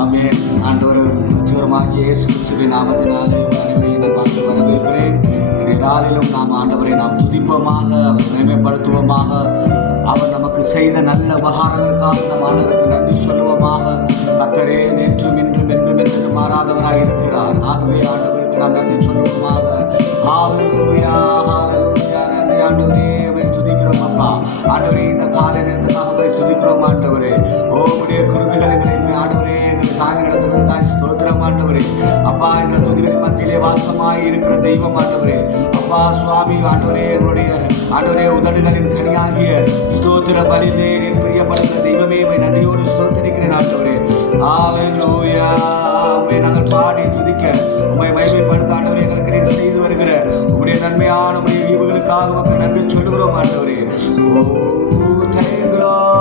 ஆமென். ஆண்டவரும் ரட்சகருமாகிய இயேசு கிறிஸ்துவின் நாமத்தினாலே அனைவரையும் நான் பார்த்து வரவேற்கிறேன். இன்றைய நாளிலும் நாம் ஆண்டவரை நாம் துதிப்போமாக, அவர் மேன்மைப்படுத்துவோமாக. அவர் நமக்கு செய்த நல்ல உபகாரங்களுக்காக நம் ஆண்டவருக்கு நன்றி சொல்லுவோமாக. கர்த்தரே நேற்றும் இன்றும் என்றும் என்றும் மாறாதவராய் இருக்கிறார். ஆகவே ஆண்டவருக்கு நாம் நன்றி சொல்லுவோமாக. ஹல்லேலூயா, ஹல்லேலூயா. நன்றி ஆண்டவரே, உம்மை துதிக்கிறோம் அப்பா. ஆண்டவரே, இந்த காலை நேரத்துக்காக உம்மை துதிக்கிறோம் ஆண்டவரே. உம்முடைய கிருபைகள் எங்களை ஆண்டவரே எங்களை தாங்கி நடத்துகிறதற்காக ஸ்தோத்திரம் ஆண்டவரே. அப்பா, இந்த துதிகளின் மத்தியிலே வாசமாய் இருக்கிற தெய்வம் ஆண்டவரே. அப்பா சுவாமி ஆண்டவரே, எங்களுடைய ஆண்டவரே உதடுகளின் கனியாகிய ஸ்தோத்திர பலியிலே நீர் பிரியப்படுகிற தெய்வமே, உம்மை நன்றியோடு ஸ்தோத்திரிக்கிறேன் ஆண்டவரே. ஹல்லேலூயா. உம்மை நாங்கள் பாடி துதிக்க, உம்மை மகிமைப்படுத்த ஆண்டவரே எங்களுக்கு நீர் செய்து வருகிற உம்முடைய நன்மையான உம்முடைய ஈவுகளுக்காக உமக்கு நன்றி சொல்லுகிறோம் ஆண்டவரே. ஓ thank you Lord.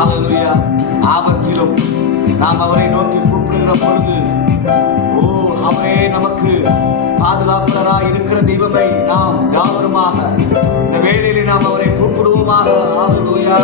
ஹல்லேலூயா. ஆபத்திலும் நாம் அவரை நோக்கி கூப்பிடுகிற பொழுது, ஓ அவரே நமக்கு பாதுகாப்பாளராய் இருக்கிற தெய்வமை நாம் யாவருமாக இந்த வேளையிலே நாம் அவரை கூப்பிடுவோமாக. ஹல்லேலூயா.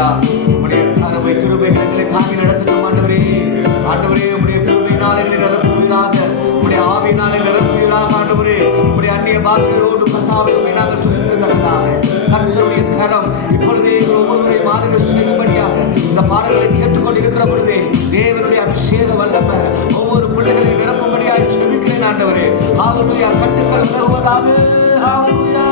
ஹalleluya. உம்முடைய கருணை கிருபைகளை எங்களை தாங்கி நடத்தட்டும் ஆண்டவரே. ஆண்டவரே உம்முடைய கிருபையினாலே எங்களை நிரப்புவீராக, உம்முடைய ஆவியினாலே நிரப்புவீராக ஆண்டவரே. உம்முடைய அந்நிய பாஷையோடு கர்த்தாவே உம்மை நாங்கள் சுதந்திரமாக கர்த்தருடைய கரம் இப்பொழுதே ஒவ்வொருவரை மாறுக செய்யும்படியாக இந்த பாடல்களை கேட்டுக்கொண்டிருக்கிற பொழுதே தேவனுடைய அபிஷேக வல்லமை ஒவ்வொரு பிள்ளைகளை நிரப்பும்படியாக ஜெபிக்கிறேன் ஆண்டவரே. ஹalleluya. கட்டுக்கள் விலகுவதாக. ஹalleluya.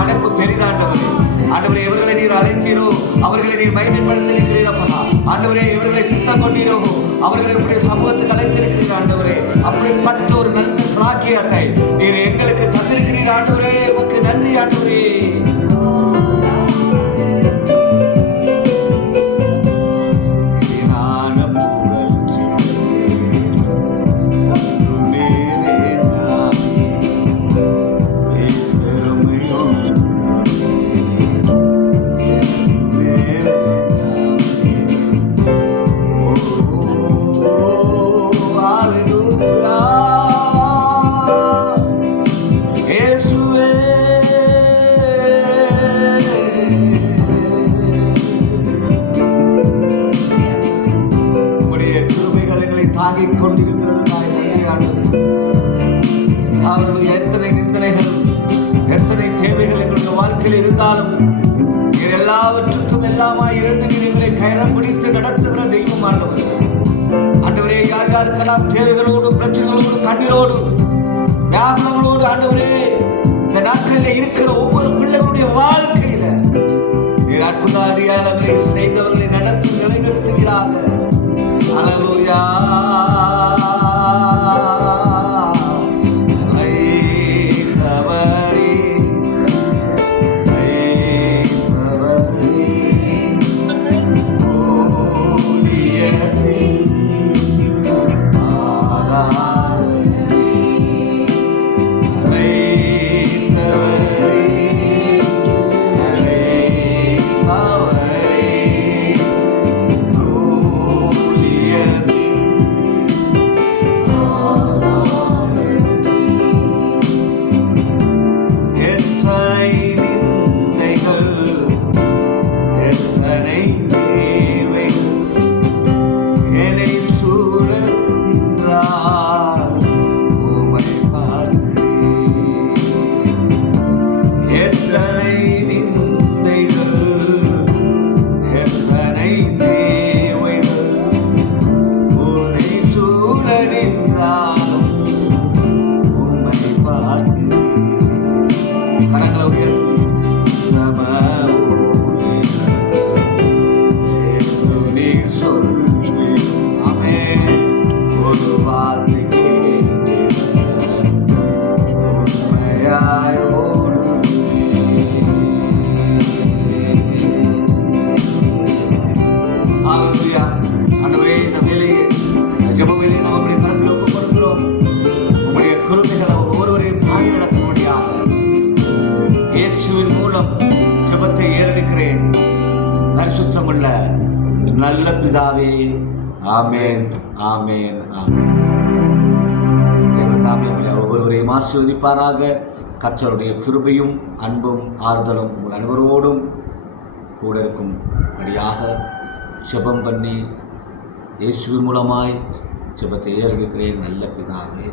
அழைப்பு பெரிதாண்டவரே. ஆண்டவரே இவர்களை நீர் அழைத்தீரோ, அவர்களை நீர் மையப்படுத்திருக்கிறீரப்பா. ஆண்டவரே இவர்களை சித்தம் கொண்டீரோ, அவர்களை உங்களுடைய சமூகத்துக்கு அழைத்திருக்கிறீர் ஆண்டவரே. அப்படிப்பட்ட ஒரு நல்ல சிராக்கியத்தை நீர் எங்களுக்கு தந்திருக்கிறீர் ஆண்டவரே. உமக்கு நன்றி ஆண்டவரே. எத்தனை நிந்தனைகள், எத்தனை தேவைகள் எங்களுடைய வாழ்க்கையில் இருந்தாலும் எல்லாவற்றுக்கும் எல்லாமாய் இருந்து எங்களை கயிறம் பிடித்து நடத்துகிற தெய்வம் ஆண்டவர். ஆண்டவரே யார் யாருக்கெல்லாம் தேவைகளோடு, பிரச்சனைகளோடு, கண்ணீரோடு, வியாகுலங்களோடு ஆண்டவரே இந்த நாட்களில் இருக்கிற ஒவ்வொரு பிள்ளைகளுடைய வாழ்க்கையில நீர் அற்புத அடையாளங்களை செய்தவர்களை நடத்தி நிலைநிறுத்துகிறார்கள். ஹல்லேலூயா. எத்தனை நிந்தைகள், எத்தனை தேவைகள் உன்னை சூழ நின்றாலும் உம்மை பார்த்து கரங்களை உயர்த்தி நீர் சொல்லி அமே ஒரு வார்த்தை பரிசுத்தமுள்ள நல்ல பிதாவே, ஆமேன், ஆமேன், ஆமேன். தேவன் தாமே ஒவ்வொருவரையும் ஆசீர்வதிப்பாராக. கர்த்தருடைய கிருபையும் அன்பும் ஆறுதலும் உங்கள் அனைவரோடும் கூட இருக்கும்படியாக ஜெபம் பண்ணி இயேசுவின் மூலமாய் ஜெபத்தை ஏறெடுக்கிறேன். நல்ல பிதாவே.